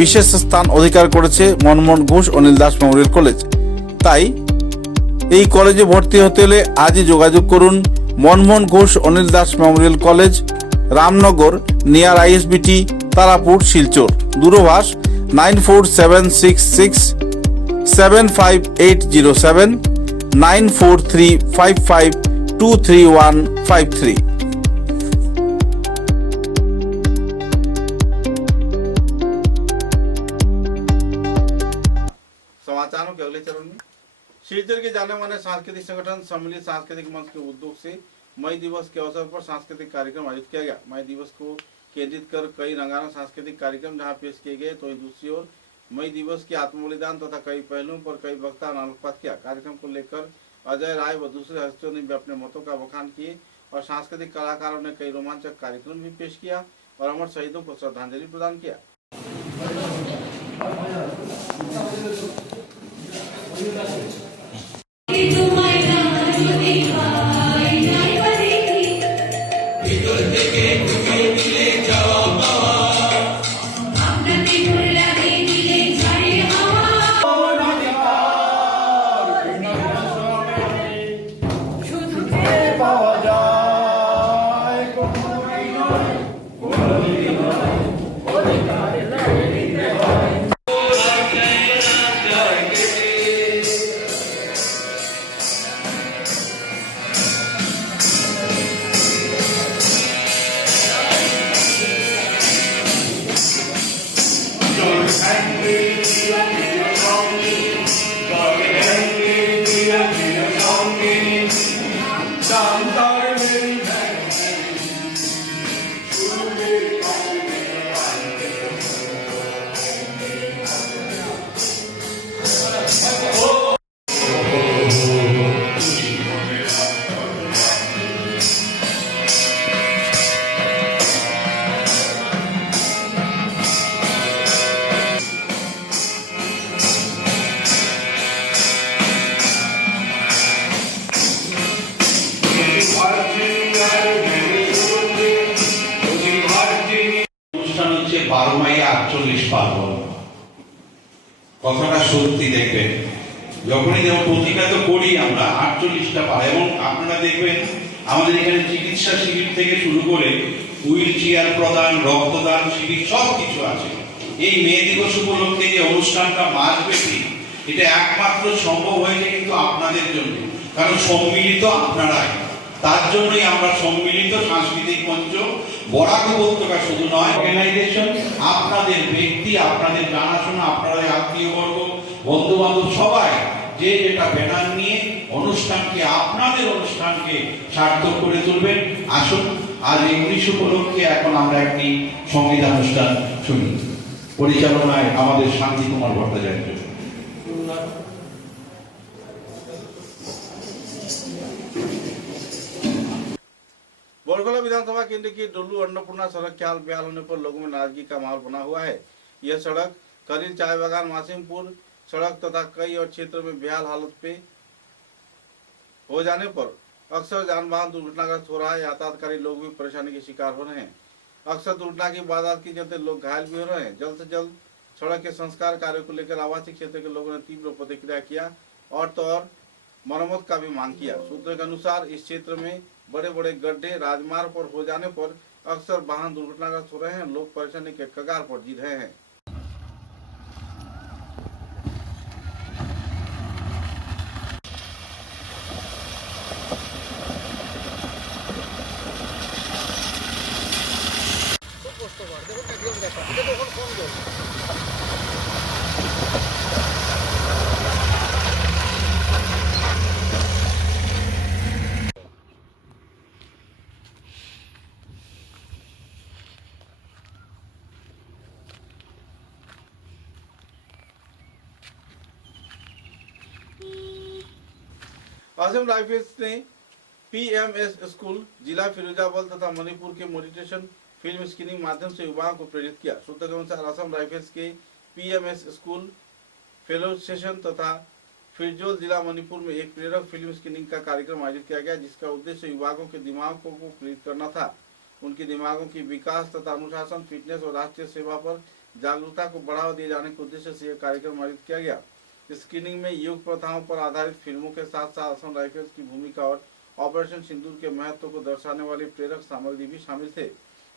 বিশেষ স্থান অধিকার করেছে মনমোহন ঘোষ অনিল দাস মেমোরিয়াল কলেজ। তাই এই কলেজে ভর্তি হতে হলে আজই যোগাযোগ করুন Manmohan Ghosh Anil Das memorial college, Ramnagar, near ISBT, Tarapur, Silchar. দূরভাষ 9476675807 9435523153। समाचारों के अगले चरण में शिलचर के जाने माने सांस्कृतिक संगठन सम्मिलित सांस्कृतिक मंच के उद्योग से मई दिवस के अवसर पर सांस्कृतिक कार्यक्रम आयोजित किया गया। मई दिवस को केंद्रित कर कई रंगारंग सांस्कृतिक कार्यक्रम जहां पेश किए गए, तो दूसरी ओर मई दिवस के आत्मबलिदान तथा कई पहलुओं पर कई वक्ता ने आलोकपात किया। कार्यक्रम को लेकर अजय राय व दूसरे हस्तियों ने भी अपने मतों का बखान किए और सांस्कृतिक कलाकारों ने कई रोमांचक कार्यक्रम भी पेश किया और अमर शहीदों को श्रद्धांजलि प्रदान किया। কথাটা সত্যি দেখবেন, যখনই যেমন প্রতিটা তো করি আমরা 48টা পার, এবং আপনারা দেখবেন আমাদের এখানে চিকিৎসা শিবির থেকে শুরু করে হুইল চেয়ার প্রদান, রক্তদান শিবির সব কিছু আছে। এই মে দিবস উপলক্ষে যে অনুষ্ঠানটা মাসব্যাপী, এটা একমাত্র সম্ভব হয়েছে কিন্তু আপনাদের জন্য, কারণ সম্মিলিত আপনারাই। তার জন্যই আমরা সম্মিলিত সাংস্কৃতিক মঞ্চ বরাক উপত্যকা শুধু নয়, অর্গানাইজেশন, আপনাদের ব্যক্তি, আপনাদের জানাশোনা, আপনাদের আত্মীয়বর্গ, বন্ধু বান্ধব সবাই যে যেটা ব্যানার নিয়ে অনুষ্ঠানকে, আপনাদের অনুষ্ঠানকে সার্থক করে তুলবেন। আসুন আজ 19 উপলক্ষে এখন আমরা একটি সঙ্গীতানুষ্ঠান শুনি, পরিচালনায় আমাদের শান্তি কুমার ভট্টাচার্য। बोरगोला विधानसभा केंद्र की डुल्लू अन्नपूर्णा सड़क के हाल बेहाल होने पर लोगों में नाराजगी का माहौल बना हुआ है। यह सड़क करील चाय बागान मासिमपुर सड़क तथा कई और क्षेत्रों में बेहाल हालत पे हो जाने पर अक्सर जान वाहन दुर्घटनाग्रस्त हो रहा है। यातायातकारी लोग भी परेशानी के शिकार हो रहे हैं। अक्सर दुर्घटना की वारदात के चलते लोग घायल भी हो रहे हैं। जल्द से जल्द सड़क के संस्कार कार्य को लेकर आवासीय क्षेत्र के लोगों ने तीव्र प्रतिक्रिया किया और तो और मरम्मत का भी मांग किया। सूत्रों के अनुसार इस क्षेत्र में बड़े बड़े गड्ढे राजमार्ग पर हो जाने पर अक्सर वाहन दुर्घटनाग्रस्त हो रहे हैं। लोग परेशानी के कगार पर जी रहे हैं। असम राइफल्स ने पीएमएस स्कूल जिला फिरोजाबाद तथा मणिपुर के मेडिटेशन फिल्म स्क्रीनिंग माध्यम से युवाओं को प्रेरित किया। सूत्रों के अनुसार असम राइफल्स के पीएमएस स्कूल फेलो सेशन तथा फिरजोल जिला मणिपुर में एक प्रेरक फिल्म स्क्रीनिंग का कार्यक्रम आयोजित किया गया, जिसका उद्देश्य युवाओं के दिमागों को प्रेरित करना था। उनके दिमागों की विकास तथा अनुशासन, फिटनेस और राष्ट्रीय सेवा पर जागरूकता को बढ़ावा दिए जाने के उद्देश्य से यह कार्यक्रम आयोजित किया गया। स्क्रीनिंग में युग प्रथाओं पर आधारित फिल्मों के साथ साथ असम राइफल्स की भूमिका और ऑपरेशन सिंदूर के महत्व को दर्शाने वाली प्रेरक सामग्री भी शामिल थे।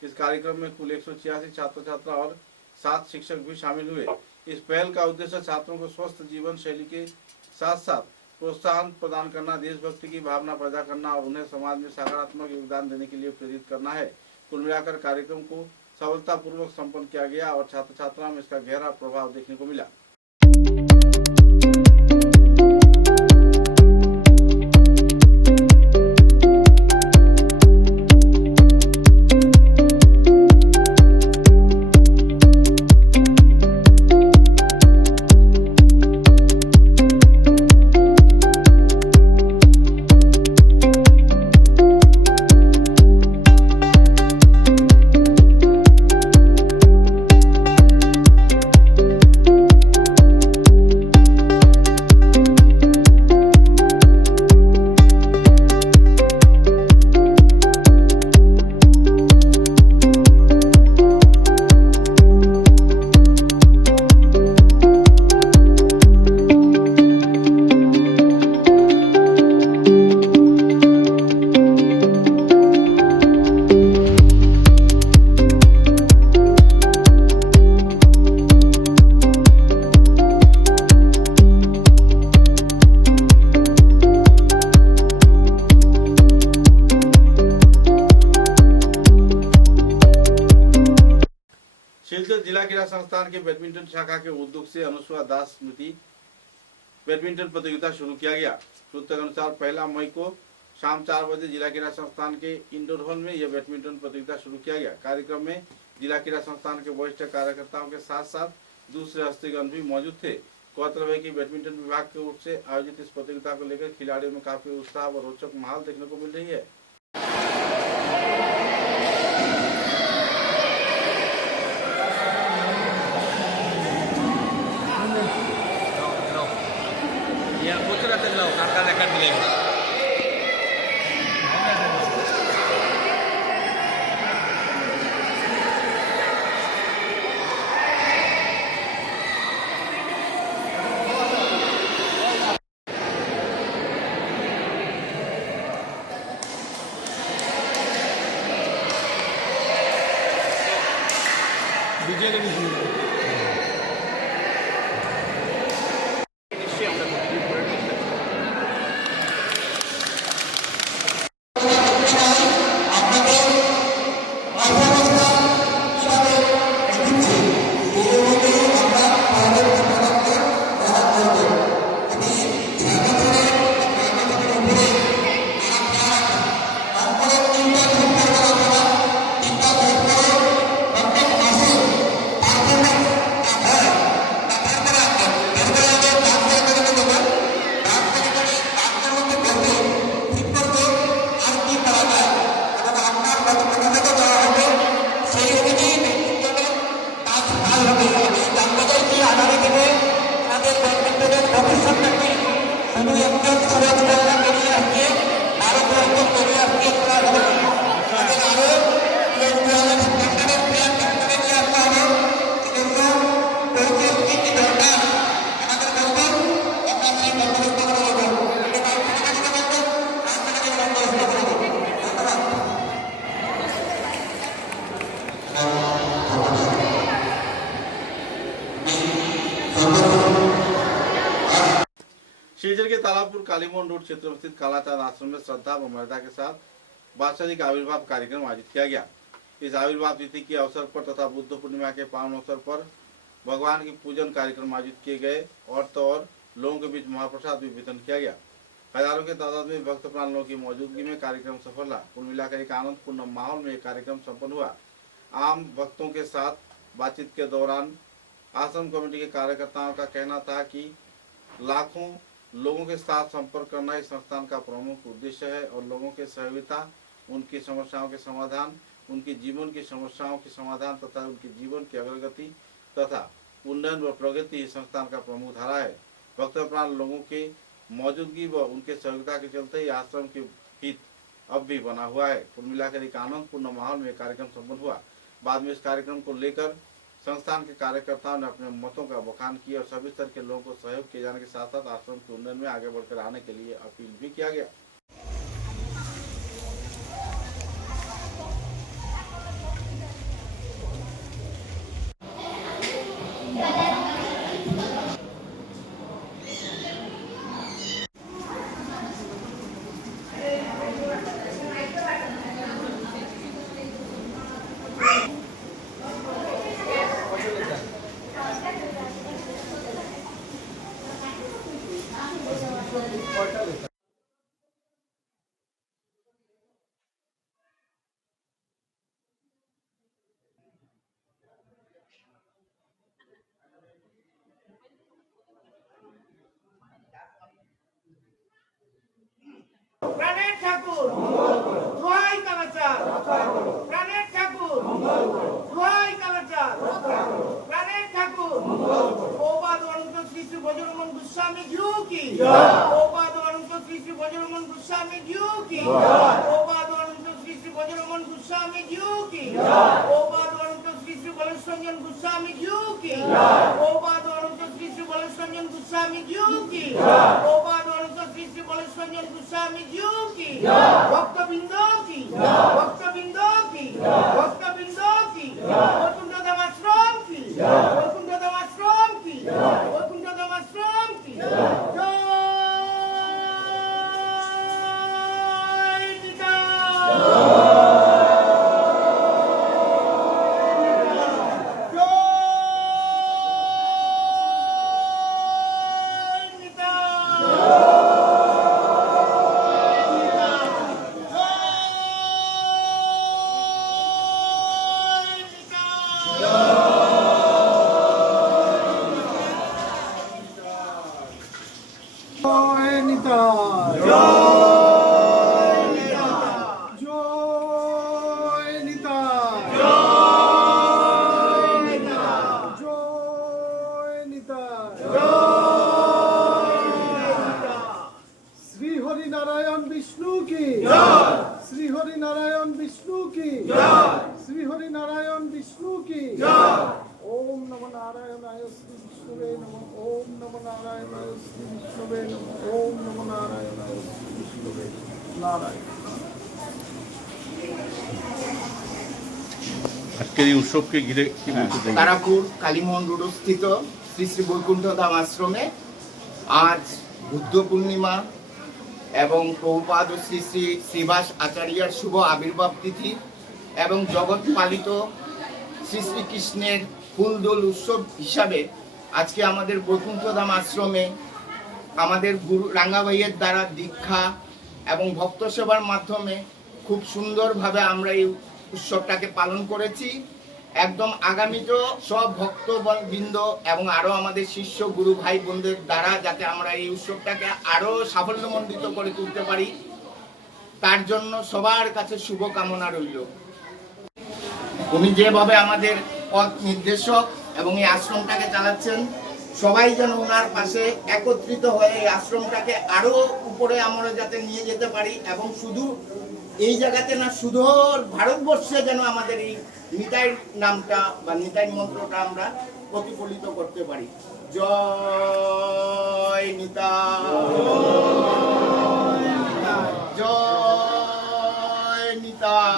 इस कार्यक्रम में कुल 186 छात्र छात्रा और 7 शिक्षक भी शामिल हुए। इस पहल का उद्देश्य छात्रों को स्वस्थ जीवन शैली के साथ साथ प्रोत्साहन प्रदान करना, देशभक्ति की भावना पैदा करना और उन्हें समाज में सकारात्मक योगदान देने के लिए प्रेरित करना है। कुल मिलाकर कार्यक्रम को सफलतापूर्वक संपन्न किया गया और छात्र छात्राओं में इसका गहरा प्रभाव देखने को मिला। शिलचर जिला क्रीड़ा संस्थान के बैडमिंटन शाखा के उद्योग से अनुस्वा दास स्मृति बैडमिंटन प्रतियोगिता शुरू किया गया। सूत्रों के अनुसार 1 मई को शाम 4 बजे जिला क्रीड़ा संस्थान के इंडोर हॉल में यह बैडमिंटन प्रतियोगिता शुरू किया गया। कार्यक्रम में जिला क्रीड़ा संस्थान के वरिष्ठ कार्यकर्ताओं के साथ साथ दूसरे हस्तीगण भी मौजूद थे। गौरतलब है कि बैडमिंटन विभाग की ओर से आयोजित इस प्रतियोगिता को लेकर खिलाड़ियों में काफी उत्साह और रोचक माहौल देखने को मिल रही है। शिलचर के तालाबपुर कालीमोहन रोड क्षेत्र में स्थित कालाचांद आश्रम में श्रद्धा व मर्यादा के साथ बादशाह का आविर्भाव कार्यक्रम आयोजित किया गया। इस आविर्भाव तिथि के अवसर पर तथा बुद्ध पूर्णिमा के पावन अवसर पर भगवान की पूजन कार्यक्रम आयोजित किए गए और तो और लोगों के बीच महाप्रसाद भी वितरण किया गया। हजारों के तादाद में भक्त प्राण लोगों की मौजूदगी में कार्यक्रम सफल रहा। कुल मिलाकर एक आनंदपूर्ण माहौल में कार्यक्रम संपन्न हुआ। आम भक्तों के साथ बातचीत के दौरान आश्रम कमेटी के कार्यकर्ताओं का कहना था कि लाखों लोगों के साथ संपर्क करना इस संस्थान का प्रमुख उद्देश्य है और लोगों के सहयोगिता, उनकी समस्याओं के समाधान, उनके जीवन की समस्याओं के समाधान तथा उनके जीवन की अग्रगति तथा उन्नयन व प्रगति इस संस्थान का प्रमुख धारा है। भक्तप्राण लोगों के मौजूदगी व उनके सहयोगिता के चलते ही आश्रम के हित अब भी बना हुआ है। कुल मिलाकर एक आनंदपूर्ण माहौल में कार्यक्रम संपन्न हुआ। बाद में इस कार्यक्रम को लेकर संस्थान के कार्यकर्ताओं ने अपने मतों का बखान किया और सभी स्तर के लोगों को सहयोग किए जाने के साथ साथ आश्रम के उन्नयन में आगे बढ़कर आने के लिए अपील भी किया गया। প্রাণের ঠাকুর দোহাই কালাচার, প্রাণের ঠাকুর দোহাই কালাচার, প্রাণের ঠাকুর ওবাদ অনন্ত শ্রী শ্রী বজরঙ্গন গোস্বামী জিউ কি, ওবাদ অনন্ত শ্রী শ্রী বজরঙ্গন গোস্বামী জিউ কি, ওবাদ অনন্ত শ্রী শ্রী বজরঙ্গন গোস্বামী জিউ কি, ওবাদ অনন্ত শ্রী শ্রী বলেশ্বরঞ্জন গোস্বামী জিউ কি, ওবাদ অনন্ত শ্রী শ্রী বলেশ্বরঞ্জন গোস্বামী জিউ কি, ওবাদ অনন্ত শ্রী শ্রী বলেশ্বরঞ্জন গোস্বামী জিউ কি, ভক্তবৃন্দ কি, ভক্তবৃন্দ কি, ভক্তবৃন্দ কি, বৈকুণ্ঠ ধাম আশ্রম কি, বৈকুণ্ঠ ধাম আশ্রম কি, বৈকুণ্ঠ ধাম আশ্রম কি, জয় নিতাই। श्री हरि नारायण विष्णु की, श्री हरि नारायण विष्णु की, श्री हरि नारायण विष्णु की। ओम नमो नारायणाय श्री विष्णुवे नमः। ओम नमो नारायणाय श्री विष्णुवे नमः। ओम नमो नारायणाय श्री विष्णुवे नारायण। আজকের এই উৎসবকে ঘিরে কি বলতে চাই? তারাপুর কালীমোহন রোড স্থিত শ্রী শ্রী বৈকুণ্ঠ ধাম আশ্রমে আজ বুদ্ধ পূর্ণিমা এবং প্রভুপাদ ও শ্রী শ্রী শ্রীবাস আচার্যার শুভ আবির্ভাব তিথি এবং জগৎ পালিত শ্রী শ্রীকৃষ্ণের ফুলদোল উৎসব হিসাবে আজকে আমাদের বৈকুণ্ঠ ধাম আশ্রমে আমাদের গুরু রাঙ্গা ভাইয়ের দ্বারা দীক্ষা এবং ভক্ত সেবার মাধ্যমে খুব সুন্দরভাবে আমরা এই উৎসবটাকে পালন করেছি। একদম আগামীতেও সব ভক্তবৃন্দ এবং আরো আমাদের শিষ্য গুরু ভাই বোনদের দ্বারা যাতে আমরা এই উৎসবটাকে আরো সাফল্যমণ্ডিত করে তুলতে পারি তার জন্য সবার কাছে শুভ কামনা রইল। উনি যেভাবে আমাদের পথ নির্দেশক এবং এই আশ্রমটাকে চালাচ্ছেন সবাই যেন ওনার পাশে একত্রিত হয়ে এই আশ্রমটাকে আরো উপরে আমরা যাতে নিয়ে যেতে পারি এবং শুধু এই জায়গাতে না শুধু ভারতবর্ষে যেন আমাদের এই নিতাই নামটা বা নিতাই মন্ত্রটা আমরা প্রতিফলিত করতে পারি। জয় নিতাই, জয় নিতাই।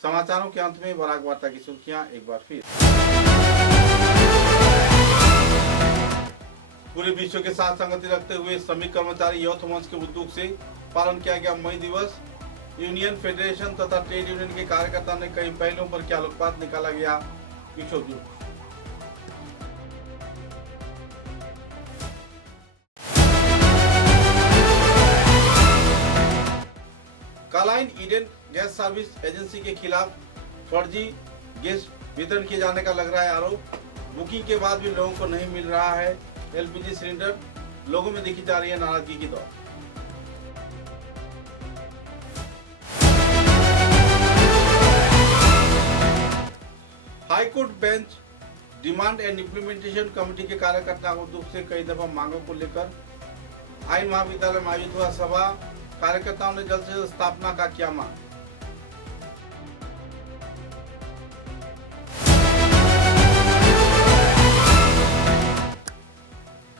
समाचारों के अंत में बराक वार्ता की सुर्खियां एक बार फिर। पूरे विश्व के साथ संगति रखते हुए श्रमिक कर्मचारी यूथ मंच के उद्योग से पालन किया गया मई दिवस। यूनियन फेडरेशन तथा ट्रेड यूनियन के कार्यकर्ताओं ने कई पहलुओं पर किया आलोकपात, निकाला गया विशोधन। कालाइन ईडन गैस सर्विस एजेंसी के खिलाफ फर्जी गैस वितरण किए जाने का लग रहा है आरोप। बुकिंग के बाद भी लोगों को नहीं मिल रहा है एलपीजी सिलेंडर। लोगों में देखी जा रही है नाराजगी की दौर। High court bench demand and implementation committee के कार्यकर्ताओं को दुख से कई दफा मांगों को लेकर आईन महाविद्यालय में आयोजित हुआ सभा। कार्यकर्ताओं ने जल्द से जल्द स्थापना का किया मांग।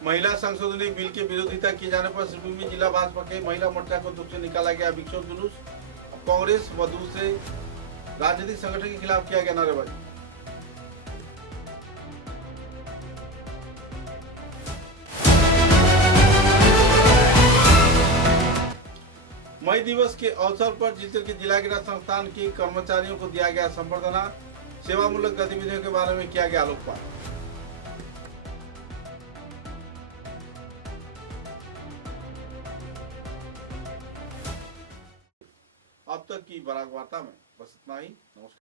महिला संशोधनी बिल की विरोधिता किए जाने पर सिवनी जिला भाजपा के महिला मोर्चा को दुख से निकाला गया विक्षोभ जुलूस। कांग्रेस व दूसरे राजनीतिक संगठन के खिलाफ किया गया नारेबाजी। मई दिवस के अवसर पर चित्र के जिला क्रीड़ा संस्थान के कर्मचारियों को दिया गया संबर्धना। सेवामूलक गतिविधियों के बारे में किया गया आलोकपात। अब तक की बराक वार्ता में बस इतना ही। नमस्कार।